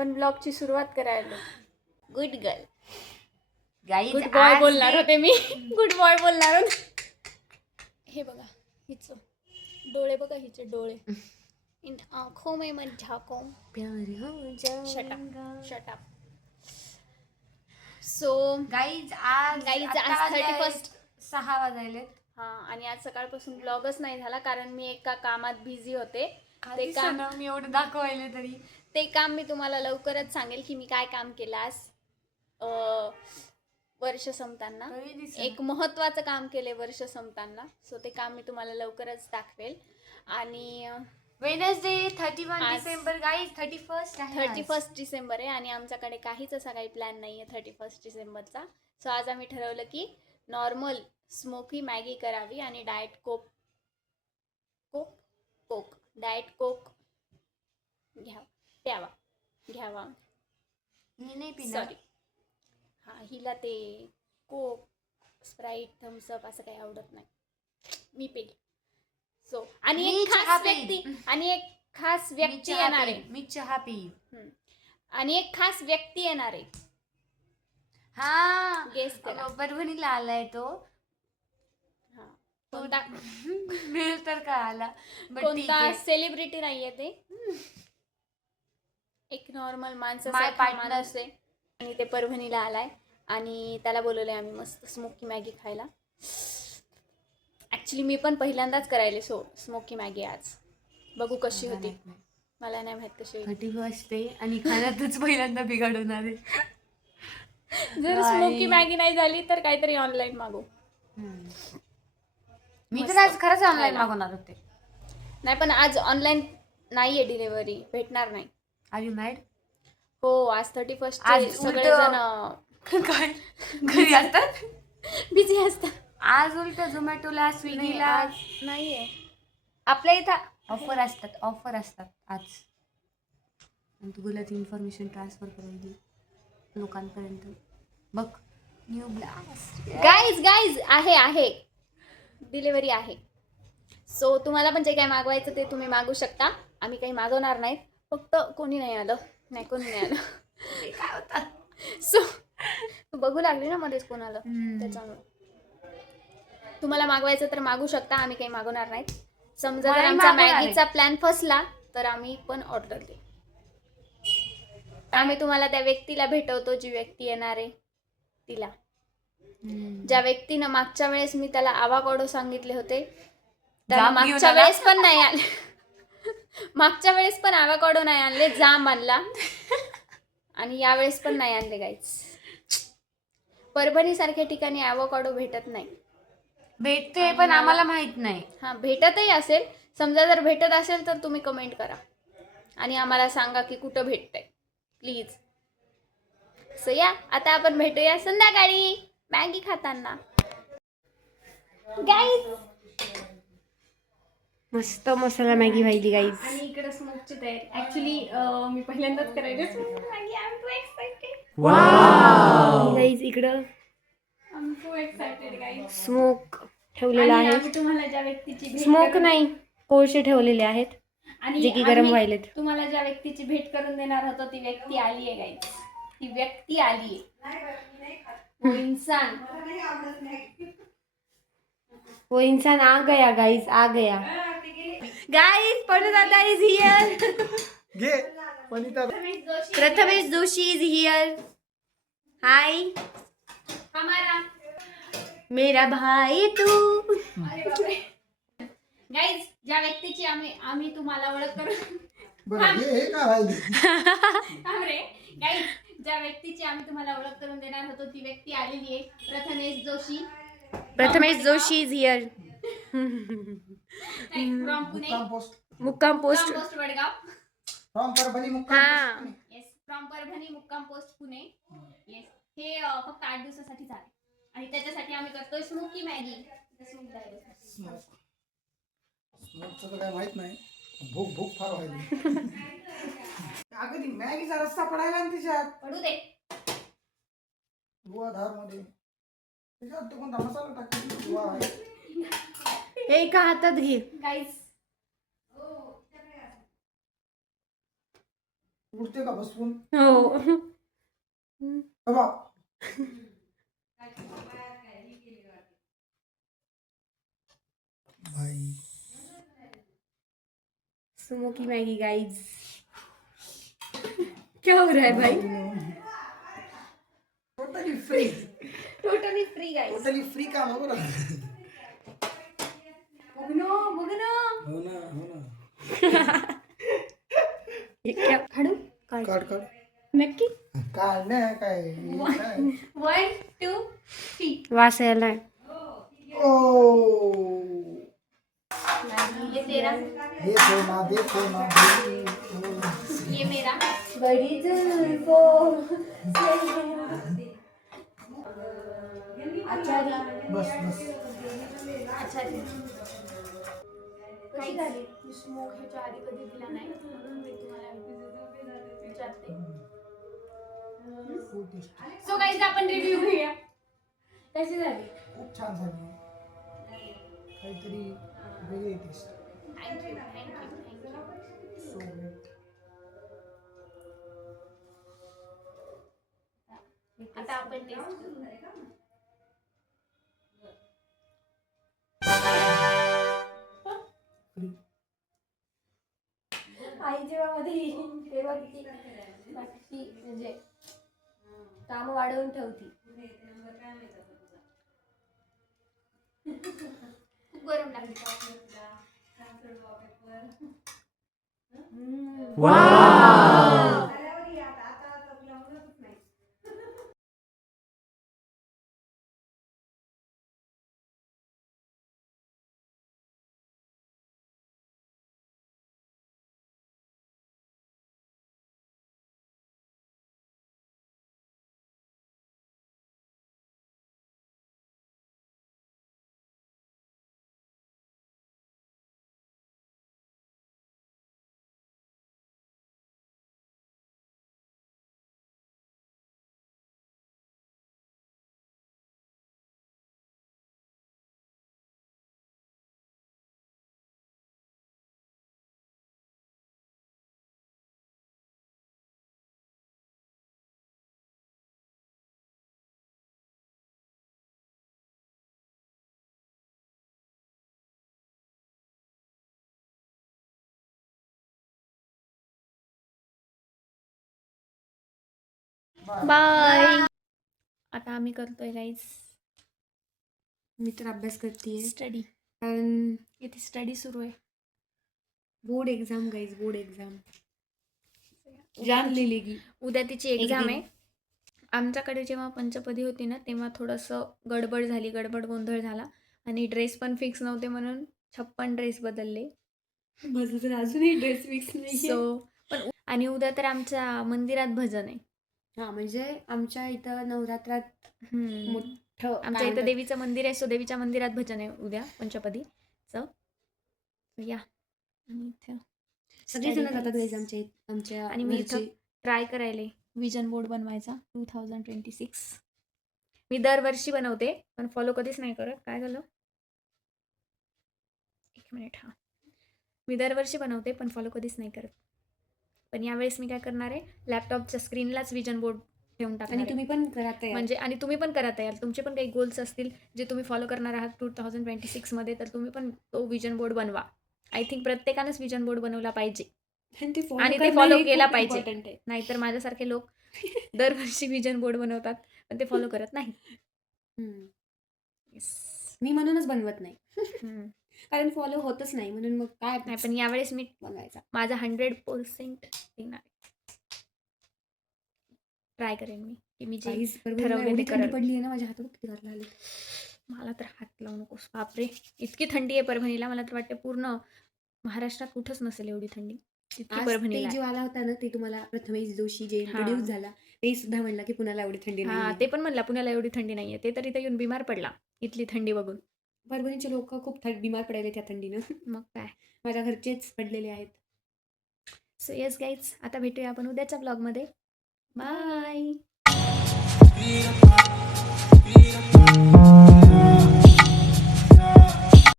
आपण ब्लॉगची सुरुवात करायला. Good girl. Guys good boy बोलणार होते मी. गुड बॉय बोलणार होते. हे बघा हिचं डोळे बघा, हिचे डोळे. इन आँखों में मत झाको. Shut up. सो गाईज आज 31st 6 वाजले. हां, आणि आज सकाळपासून ब्लॉगच नाही झाला कारण मी एका कामात बिझी होते. ते काम मी एवढं दाखवायले तरी ते काम मी तुम्हाला लवकरच सांगेल की मी काय काम केलं आज. वर्ष संपताना एक महत्त्वाचं काम केले वर्ष संपताना. सो ते काम मी तुम्हाला लवकरच दाखवेल. आणि वेडनेसडे 31 डिसेंबर गाईज. 31 डिसेंबर आहे आणि आमच्याकडे काहीच असा काही प्लॅन नाही आहे 31 डिसेंबरचा. सो आज आम्ही ठरवलं की नॉर्मल स्मोकी मॅगी करावी आणि डाएट कोक घ्यावा. मी नाही पिणार. सॉरी, हां, हिला ते कोक, स्प्राईट, थम्सअप असं काही आवडत नाही. मी पेल. सो आणि एक खास व्यक्ती येणार आहे. मी चहा पिईन. आणि एक खास व्यक्ती येणार आहे. हा, गेस करा. परभणीला आलाय तो. कोणता मिळेल तर का आला. कोणता सेलिब्रिटी नाहीये ते. एक नॉर्मल माणसाचा माणूस आहे आणि ते परभणीला आलाय आणि त्याला बोलवलंय आम्ही मस्त स्मोकी मॅगी खायला. ऍक्च्युली मी पण पहिल्यांदाच करायले स्मोकी मॅगी आज. बघू कशी होती. मला नाही माहित कशी होती. 31 आणि खाण्यातच पहिल्यांदा बिघडवणार आहे. जर स्मोकी मॅगी नाही झाली तर काहीतरी ऑनलाईन मागू. मी तर आज खरंच ऑनलाईन मागवणार होते. नाही पण आज ऑनलाईन नाहीये डिलिव्हरी, भेटणार नाही. Are you mad? हो, आज 31 आज सगळेजण काय घरी असतात, बिझी असतात. आज उलट झोमॅटोला स्विगीला आज नाहीये. आपल्या इथं ऑफर असतात आज. आणि तू गुलाची इन्फॉर्मेशन ट्रान्सफर करायची लोकांपर्यंत. बघ न्यू ब्लास्ट. गाईज आहे डिलिव्हरी आहे. सो तुम्हाला पण जे काय मागवायचं ते तुम्ही मागू शकता. आम्ही काही मागवणार नाहीत. फक्त कोणी नाही आलं. काय होतं. सो तू बघू लागली ना मध्येच कोणाला, त्याच्यामुळे तुम्हाला मागवायचं तर मागू शकता. आम्ही काही मागवणार नाहीत. समजा जर आमचा मॅगीचा प्लॅन फसला तर आम्ही पण ऑर्डर देऊ. आम्ही तुम्हाला त्या व्यक्तीला भेटवतो जी व्यक्ती येणार आहे तिला. ज्या व्यक्तीनं मागच्या वेळेस मी त्याला आवाकाडो सांगितले होते त्याला मागच्या वेळेस पण नाही आले. मागच्या वेळेस पण आवाकाडो नाही आणले, जाम आणला. आणि यावेळेस पण नाही आणले गाईज. परभणी सारख्या ठिकाणी आवाकाडो भेटत नाही. भेटते पण आम्हाला माहित नाही. हां, भेटतही असेल. समजा जर भेटत असेल तर तुम्ही कमेंट करा आणि आम्हाला सांगा की कुठं भेटतंय प्लीज. सो या, आता आपण भेटूया संध्याकाळी मॅगी खाताना. गाईज मस्त मसाला मॅगी व्हायली गाईज. आणि इकडे स्मोकची तयारी. ऍक्च्युली मी पहिल्यांदाच करायचे smoke Maggi. I am too excited. Wow guys, इकडं I am too excited guys. Smoke ठेवलेला आहे. आम्ही तुम्हाला ज्या व्यक्तीची स्मोक नाही, कोळसे ठेवलेले आहेत आणि जे की गरम व्हायलेत. तुम्हाला ज्या व्यक्तीची भेट करून देणार होतो ती व्यक्ती आली आहे गाईज. ती व्यक्ती आली आहे. वो इंसान आ गया गाइस, आ गया guys. Pandada is here. Prathamesh Joshi is here. Hi हमारा मेरा भाई तू. गाईज, ज्या व्यक्तीची आम्ही तुम्हाला ओळख करून गाईज, ज्या व्यक्तीची आम्ही तुम्हाला ओळख करून देणार होतो ती व्यक्ती आलेली आहे. Prathamesh Joshi is here. From Pune. मुक्काम पोस्ट वडगाव. फ्रॉम परभणी मुक्काम. येस, फ्रॉम परभणी मुक्काम पोस्ट पुणे. येस, हे फक्त 8 दिवसासाठी झाले आणि त्याच्यासाठी आम्ही करतोय स्मोकी मॅगी. स्मोकचं काय माहित नाही. भूक फार व्हायली. अगं ती मॅगीचा रस्ता पडायला ना तिच्यात. पडू दे. धार मध्ये त्याच्यात कोणता मसाला टाकतो. एका हातात घे गाईज. उठते का बसवून हो. बाबा भाई सुमो की मैगी गाइस. क्या हो रहा है भाई? Totally free totally free guys. Totally free काम हो ना बघ ना. हो ना हे क्या काढू? काढ. काढ काढ नक्की. काढ ना काय 1 2 3 वास यायलाय. ओ ये तेरा, देखो ना ये मेरा. बड़ी जुल्फो आचारी. बस बस अच्छा कशी झाली? मी स्मोक ह्याच्या आधी कधी दिला नाही म्हणून मी तुम्हाला विचारते. खूप टेस्टी सो गाईज आपण रिव्ह्यू घेऊया. कशी झाली? खूप छान झाली काहीतरी वेगळी टेस्ट थँक्यू. सो ग्रेट आता आपण टेस्ट करू. फ्री आई जेव्हा मध्ये येईल तेव्हा किती बाकी म्हणजे काम वाढवून ठेवती. खूप गरम लागते. बाय. आता आम्ही करतोय गाईज मी तर अभ्यास करतेय स्टडी. कारण इथे स्टडी सुरू आहे. Board exam guys. Board exam जान ले लेगी. उद्या तिची एक्झाम आहे. आमच्याकडे जेव्हा पंचपदी होती ना तेव्हा थोडंसं गडबड झाली, गडबड गोंधळ झाला आणि ड्रेस पण फिक्स नव्हते म्हणून 56 ड्रेस बदलले. माझं तर अजूनही ड्रेस फिक्स नाही. सो पण आणि उद्या तर आमच्या मंदिरात भजन आहे. हा म्हणजे आमच्या इथं नवरात्रात मोठं आमच्या इथं देवीचं मंदिर आहे. सो देवीच्या मंदिरात भजन आहे उद्या पंचपदीचं. या आणि इथं सगळे जण जातात गाईज आमच्या आणि मी इथं घरचे. ट्राय करायले विजन बोर्ड बनवायचा 2026. मी दरवर्षी बनवते पण फॉलो कधीच नाही करत. काय झालं? एक मिनिट. हां, मी दरवर्षी बनवते पण फॉलो कधीच नाही करत. पण यावेळेस मी काय करणार आहे, लॅपटॉपच्या स्क्रीनलाच विजन बोर्ड ठेवून टाकणार आणि आहे. तुम्ही पण करा तयार. म्हणजे आणि तुम्ही पण करा तयार. तुमचे पण काही गोल्स असतील जे तुम्ही फॉलो करणार आहात 2026 मध्ये, तर तुम्ही पण तो विजन बोर्ड बनवा. आय थिंक प्रत्येकानंच विजन बोर्ड बनवला पाहिजे आणि ते करणं फॉलो हे केला खूप पाहिजे. important आहे. नाहीतर माझ्यासारखे लोक दरवर्षी विजन बोर्ड बनवतात पण ते फॉलो करत नाही. मी म्हणूनच बनवत नाही. कारण फॉलो होतच नाही म्हणून मग काय नाही पण यावेळेस मी बनवायचा. माझा 100% देणार. ट्राय करेन मी की मी जे ठरवले एवढी ते थंडी करेन. पडली आहे ना माझ्या हातात किती गार लागले. मला तर हात लावू नकोस. बापरे, इतकी थंडी आहे परभणीला. मला तर वाटते पूर्ण महाराष्ट्रात कुठंच नसेल एवढी थंडी. इतकी आज परभणीला ते आहे. जो आला होता ना ते तुम्हाला प्रथमेश जोशी जे हां. इंट्रोड्यूस झाला ते सुद्धा म्हणला की पुण्याला एवढी थंडी हां, नाही. ते पण म्हणला पुण्याला एवढी थंडी नाहीये. ते तर इथे येऊन बिमार पडला इथली थंडी बघून. परभणीचे लोक खूप बिमार पडायले त्या थंडीनं. मग काय. माझ्या घरचेच पडलेले आहेत. सो येस गाईज, आता भेटूया आपण उद्याच्या ब्लॉगमध्ये. बाय.